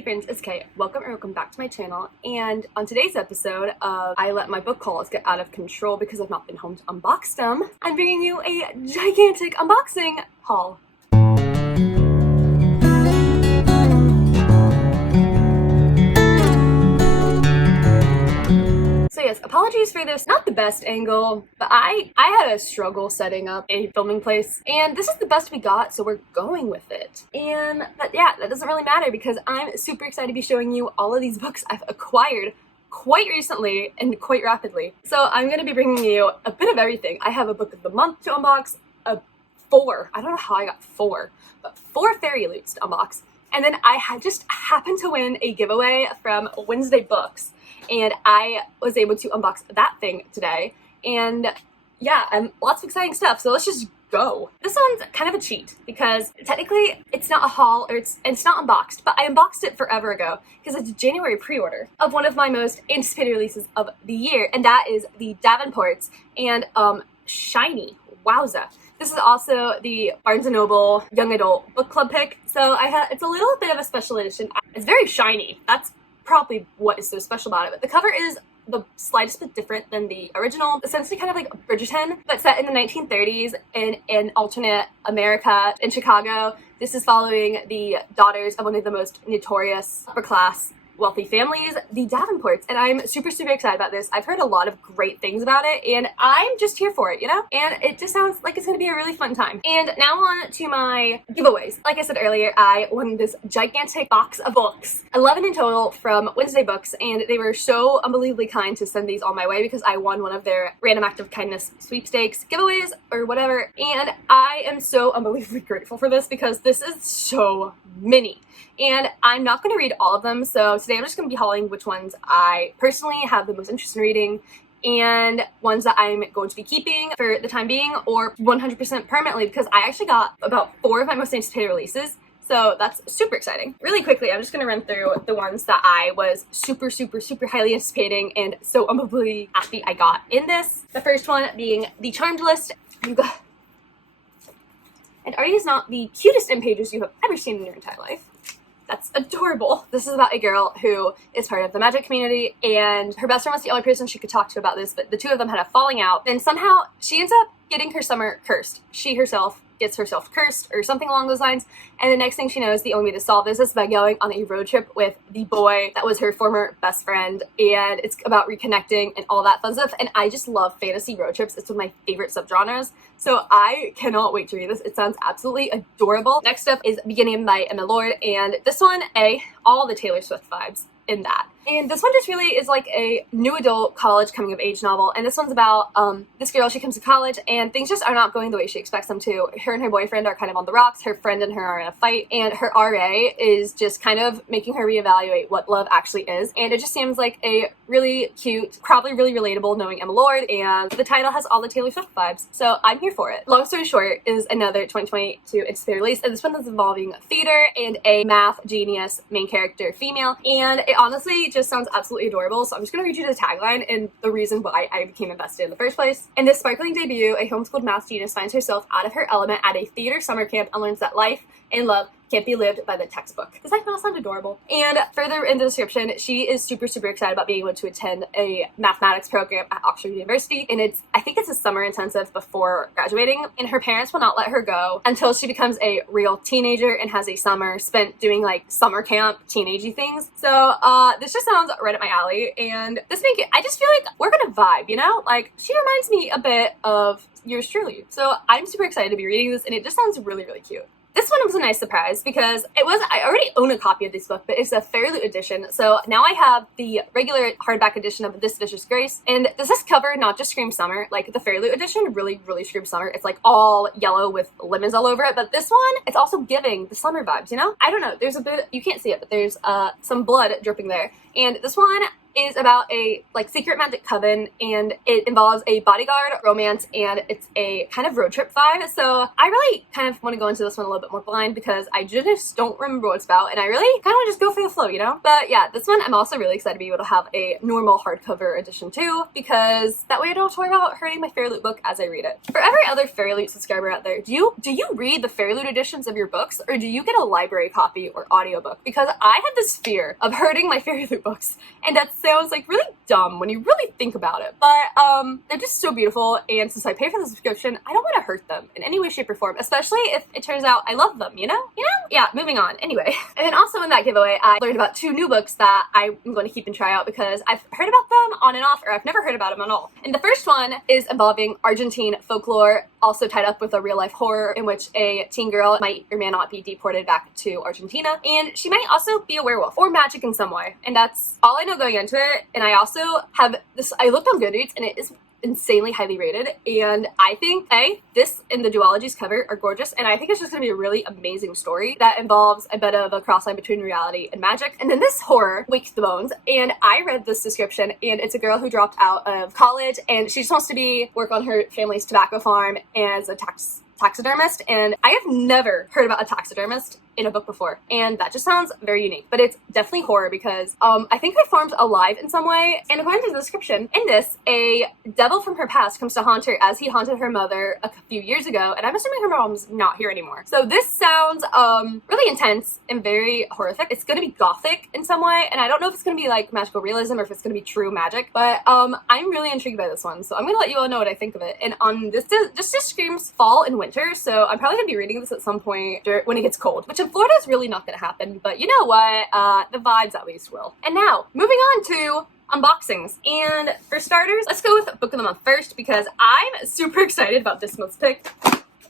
Hey friends, it's Kay. Welcome back to my channel. And on today's episode of I Let My Book Hauls Get Out of Control Because I've Not Been Home to Unbox Them, I'm bringing you a gigantic unboxing haul. So yes, apologies for this, not the best angle, but I had a struggle setting up a filming place, and this is the best we got, so we're going with it. But yeah, that doesn't really matter because I'm super excited to be showing you all of these books I've acquired quite recently and quite rapidly. So I'm going to be bringing you a bit of everything. I have a book of the month to unbox, I don't know how I got four fairyloots to unbox, and then I just happened to win a giveaway from Wednesday Books. And I was able to unbox that thing today. And yeah, lots of exciting stuff. So let's just go. This one's kind of a cheat because technically it's not a haul or it's not unboxed, but I unboxed it forever ago because it's a January pre-order of one of my most anticipated releases of the year. And that is the Davenports and Shiny. Wowza. This is also the Barnes & Noble Young Adult Book Club pick. So it's a little bit of a special edition. It's very shiny. That's probably what is so special about it, but the cover is the slightest bit different than the original. Essentially kind of like Bridgerton, but set in the 1930s in an alternate America in Chicago. This is following the daughters of one of the most notorious upper class wealthy families, the Davenports, and I'm super excited about this. I've heard a lot of great things about it, and I'm just here for it, you know? And it just sounds like it's gonna be a really fun time. And now on to my giveaways. Like I said earlier, I won this gigantic box of books, 11 in total from Wednesday Books, and they were so unbelievably kind to send these all my way because I won one of their random act of kindness sweepstakes giveaways or whatever, and I am so unbelievably grateful for this because this is so many. And I'm not going to read all of them, so today I'm just going to be hauling which ones I personally have the most interest in reading and ones that I'm going to be keeping for the time being or 100% permanently because I actually got about 4 of my most anticipated releases, so that's super exciting. Really quickly, I'm just going to run through the ones that I was super highly anticipating and so unbelievably happy I got in this. The first one being the Charmed List. And Artie is not the cutest in pages you have ever seen in your entire life. That's adorable. This is about a girl who is part of the magic community, and her best friend was the only person she could talk to about this, but the two of them had a falling out. Then somehow she ends up getting her summer cursed. She herself gets herself cursed or something along those lines, and the next thing she knows, the only way to solve this is by going on a road trip with the boy that was her former best friend, and it's about reconnecting and all that fun stuff. And I just love fantasy road trips. It's one of my favorite subgenres, so I cannot wait to read this. It sounds absolutely adorable. Next up is Beginning by Emma Lord, and this one, all the Taylor Swift vibes in that. And this one just really is like a new adult college coming of age novel, and this one's about this girl. She comes to college and things just are not going the way she expects them to. Her and her boyfriend are kind of on the rocks. Her friend and her are in a fight, and her RA is just kind of making her reevaluate what love actually is. And it just seems like a really cute, probably really relatable knowing Emma Lord, and the title has all the Taylor Swift vibes, so I'm here for it. Long story short is another 2022 anticipated release, and this one is involving theater and a math genius main character female, and it honestly just sounds absolutely adorable. So I'm just going to read you the tagline and the reason why I became invested in the first place. In this sparkling debut, a homeschooled math genius finds herself out of her element at a theater summer camp and learns that life and love can't be lived by the textbook. Does that not sound adorable? And further in the description, she is super excited about being able to attend a mathematics program at Oxford University, and I think it's a summer intensive before graduating, and her parents will not let her go until she becomes a real teenager and has a summer spent doing like summer camp teenagey things. So this just sounds right up my alley, and I just feel like we're gonna vibe, you know? Like, she reminds me a bit of yours truly. So I'm super excited to be reading this, and it just sounds really cute. This one was a nice surprise because I already own a copy of this book, but it's a fairyloot edition. So now I have the regular hardback edition of This Vicious Grace. And does this cover not just scream summer? Like the fairyloot edition really screams summer. It's like all yellow with lemons all over it. But this one, it's also giving the summer vibes, you know? I don't know. There's a bit, you can't see it, but there's some blood dripping there. And this one is about a secret magic coven, and it involves a bodyguard romance, and it's a kind of road trip vibe. So I really kind of want to go into this one a little bit more blind because I just don't remember what it's about, and I really kind of just go for the flow. flow, you know? But yeah, this one I'm also really excited to be able to have a normal hardcover edition too, because that way I don't have to worry about hurting my fairyloot book as I read it. For every other fairyloot subscriber out there, do you read the fairyloot editions of your books, or do you get a library copy or audiobook? Because I had this fear of hurting my fairyloot books, and that sounds like really dumb when you really think about it, but they're just so beautiful, and since I pay for the subscription, I don't want to hurt them in any way, shape, or form, especially if it turns out I love them, you know? Yeah, moving on. Anyway, and then also in that giveaway, I learned about 2 new books that I'm going to keep and try out because I've heard about them on and off, or I've never heard about them at all. And the first one is involving Argentine folklore, also tied up with a real-life horror in which a teen girl might or may not be deported back to Argentina, and she might also be a werewolf or magic in some way. And that's all I know going into it. And I also have this, I looked on Goodreads, and it is insanely highly rated, and I think this and the duologies cover are gorgeous, and I think it's just gonna be a really amazing story that involves a bit of a cross line between reality and magic. And then this horror, Wakes the Bones, and I read this description, and it's a girl who dropped out of college and she just wants to work on her family's tobacco farm as a taxidermist, and I have never heard about a taxidermist in a book before, and that just sounds very unique. But it's definitely horror because I think her farm's alive in some way, and according to the description, in this, a devil from her past comes to haunt her as he haunted her mother a few years ago, and I'm assuming her mom's not here anymore. So this sounds really intense and very horrific. It's gonna be gothic in some way, and I don't know if it's gonna be like magical realism or if it's gonna be true magic, but I'm really intrigued by this one, so I'm gonna let you all know what I think of it. And this just screams fall and winter, so I'm probably gonna be reading this at some point when it gets cold, which in Florida is really not gonna happen, but you know what, the vibes at least will. And now, moving on to unboxings. And for starters, let's go with Book of the Month first, because I'm super excited about this month's pick.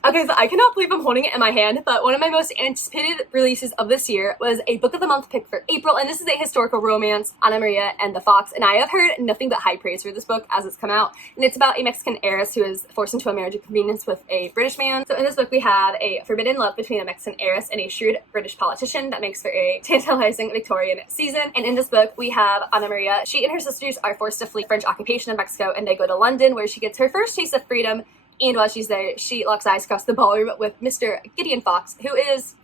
Okay, so I cannot believe I'm holding it in my hand, but one of my most anticipated releases of this year was a Book of the Month pick for April, and this is a historical romance, Ana Maria and the Fox, and I have heard nothing but high praise for this book as it's come out, and it's about a Mexican heiress who is forced into a marriage of convenience with a British man. So in this book, we have a forbidden love between a Mexican heiress and a shrewd British politician that makes for a tantalizing Victorian season, and in this book, we have Ana Maria. She and her sisters are forced to flee French occupation of Mexico, and they go to London, where she gets her first taste of freedom. And while she's there, she locks eyes across the ballroom with Mr. Gideon Fox, who is,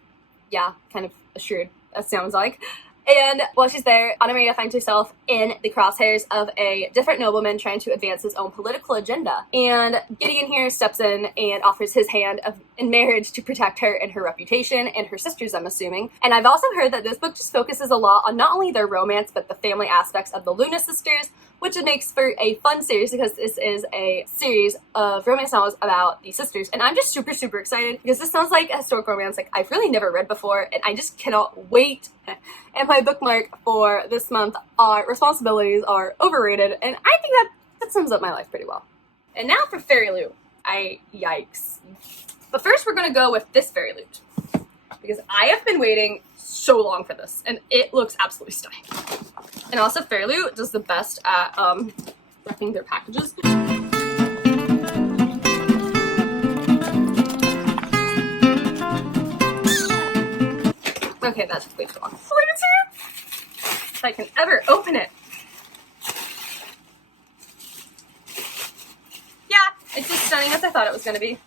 yeah, kind of a shrewd, that sounds like. And while she's there, Ana Maria finds herself in the crosshairs of a different nobleman trying to advance his own political agenda. And Gideon here steps in and offers his hand in marriage to protect her and her reputation, and her sisters, I'm assuming. And I've also heard that this book just focuses a lot on not only their romance, but the family aspects of the Luna sisters, which it makes for a fun series because this is a series of romance novels about these sisters. And I'm just super, super excited because this sounds like a historical romance like I've really never read before, and I just cannot wait. And my bookmark for this month are responsibilities are overrated, and I think that sums up my life pretty well. And now for fairyloot. Yikes. But first we're gonna go with this fairyloot because I have been waiting so long for this, and it looks absolutely stunning. And also, fairyloot does the best at wrapping their packages. Okay, that took way too long. Look at it! If I can ever open it. Yeah, it's as stunning as I thought it was going to be.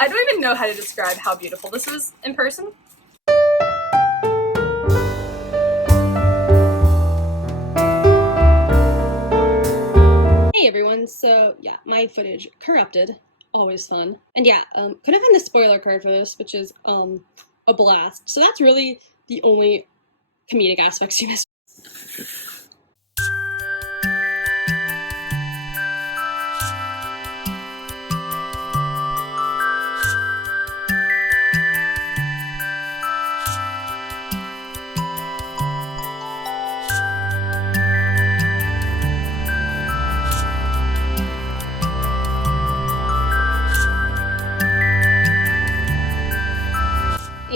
I don't even know how to describe how beautiful this is in person. Hey everyone, so yeah, my footage corrupted, always fun. And yeah, couldn't find the spoiler card for this, which is a blast. So that's really the only comedic aspects you missed.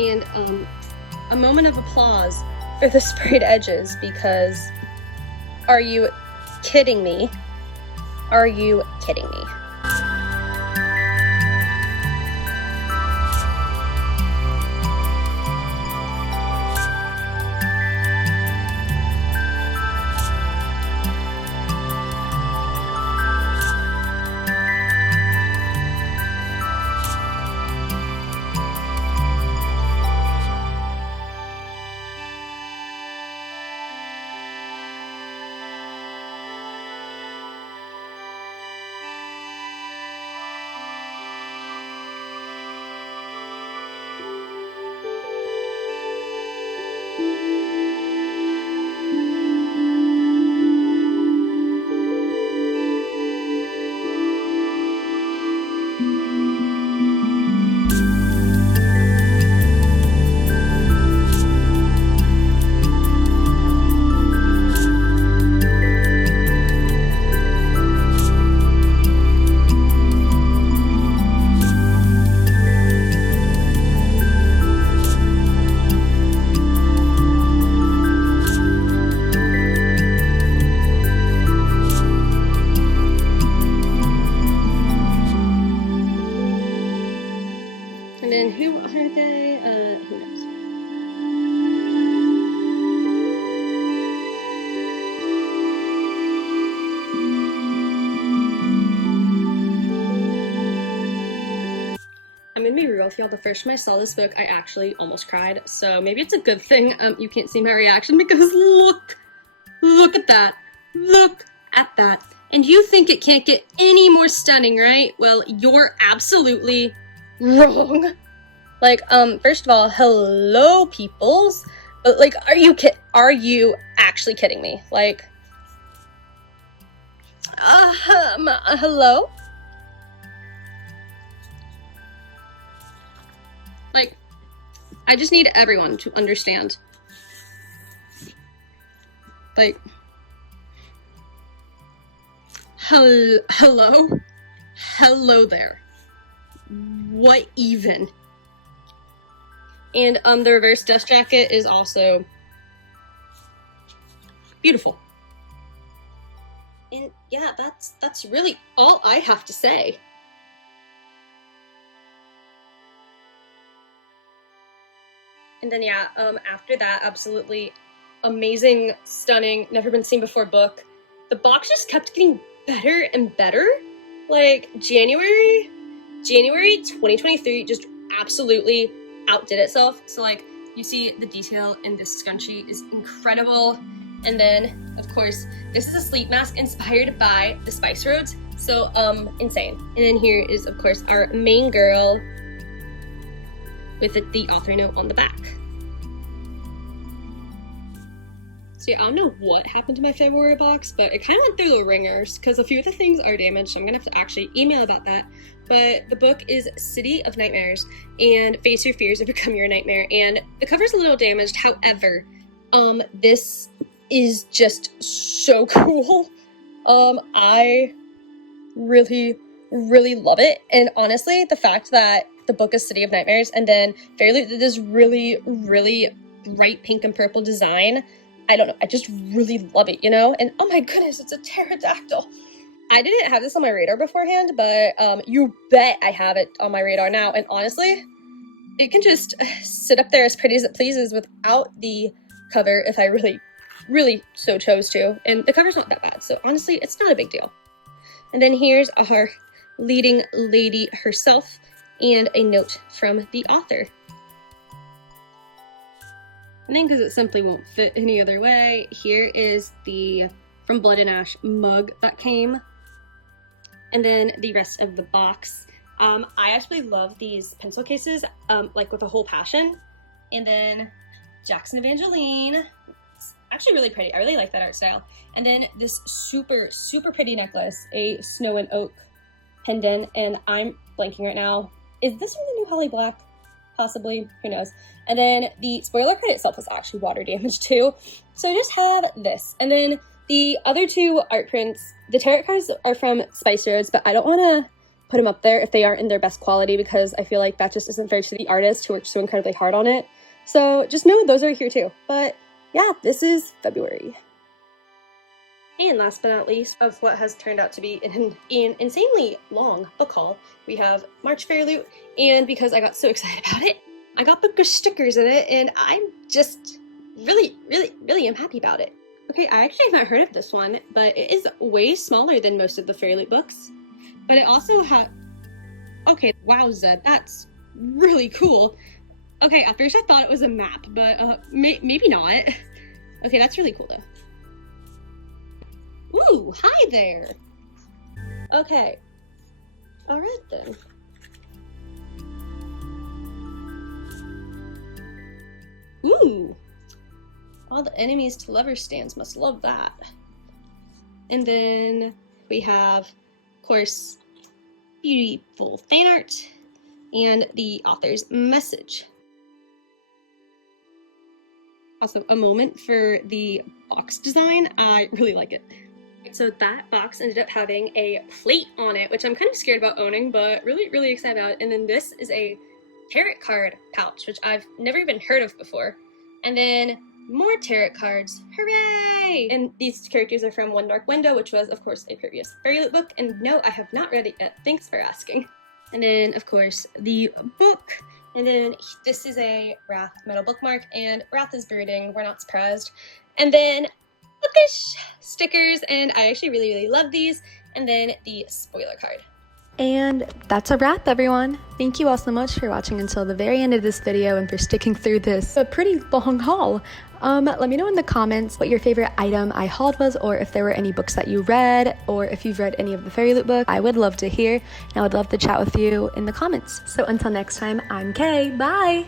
And a moment of applause for the sprayed edges, because are you kidding me? Are you kidding me? y'all, the first time I saw this book, I actually almost cried. So maybe it's a good thing you can't see my reaction, because look at that. Look at that. And you think it can't get any more stunning, right? Well, you're absolutely wrong. Like, first of all, hello, peoples. But, like, are you actually kidding me? Like, hello? Like, I just need everyone to understand. Like, hello? Hello there. What even? And, the reverse dust jacket is also beautiful. And yeah, that's really all I have to say. And then yeah, after that, absolutely amazing, stunning, never been seen before book. The box just kept getting better and better. Like January 2023 just absolutely outdid itself. So like you see the detail in this scrunchie is incredible. And then of course, this is a sleep mask inspired by the Spice Roads. So insane. And then here is of course our main girl with the author note on the back. See, I don't know what happened to my February box, but it kind of went through the ringers because a few of the things are damaged, so I'm gonna have to actually email about that. But the book is City of Nightmares and Face Your Fears or Become Your Nightmare, and the cover's a little damaged. However, this is just so cool. I really love it, and honestly, the fact that the book is City of Nightmares and then fairyloot did this really bright pink and purple design. I don't know, I just really love it, you know? And oh my goodness, it's a pterodactyl. I didn't have this on my radar beforehand, but you bet I have it on my radar now. And honestly, it can just sit up there as pretty as it pleases without the cover if I really so chose to. And the cover's not that bad, so honestly, it's not a big deal. And then here's our leading lady herself and a note from the author. And then because it simply won't fit any other way, here is the From Blood and Ash mug that came. And then the rest of the box. I actually love these pencil cases, like with a whole passion. And then Jackson Evangeline. It's actually really pretty. I really like that art style. And then this super pretty necklace, a snow and oak pendant. And I'm blanking right now. Is this from the new Holly Black? Possibly, who knows. And then the spoiler card itself is actually water damaged too. So I just have this. And then the other two art prints, the tarot cards are from Spice Roads, but I don't want to put them up there if they aren't in their best quality because I feel like that just isn't fair to the artist who worked so incredibly hard on it. So just know those are here too. But yeah, this is February. And last but not least, of what has turned out to be an insanely long book haul, we have March Fairyloot, and because I got so excited about it, I got bookish stickers in it, and I'm just really am happy about it. Okay, I actually have not heard of this one, but it is way smaller than most of the Fairyloot books. But it also had... Okay, wowza, that's really cool. Okay, at first I thought it was a map, but maybe not. Okay, that's really cool though. Ooh, hi there! Okay. Alright then. Ooh! All the enemies to lovers stands must love that. And then we have, of course, beautiful fan art and the author's message. Also, a moment for the box design. I really like it. So that box ended up having a plate on it, which I'm kind of scared about owning, but really excited about it. And then this is a tarot card pouch, which I've never even heard of before. And then more tarot cards. Hooray! And these characters are from One Dark Window, which was, of course, a previous Fairyloot book. And no, I have not read it yet. Thanks for asking. And then, of course, the book. And then this is a Wrath metal bookmark, and Wrath is brooding. We're not surprised. And then bookish stickers, and I actually really love these. And then the spoiler card. And that's a wrap, everyone. Thank you all so much for watching until the very end of this video and for sticking through this a pretty long haul. Let me know in the comments what your favorite item I hauled was, or if there were any books that you read, or if you've read any of the Fairy Loot books. I would love to hear, and I would love to chat with you in the comments. So until next time, I'm Kay. Bye!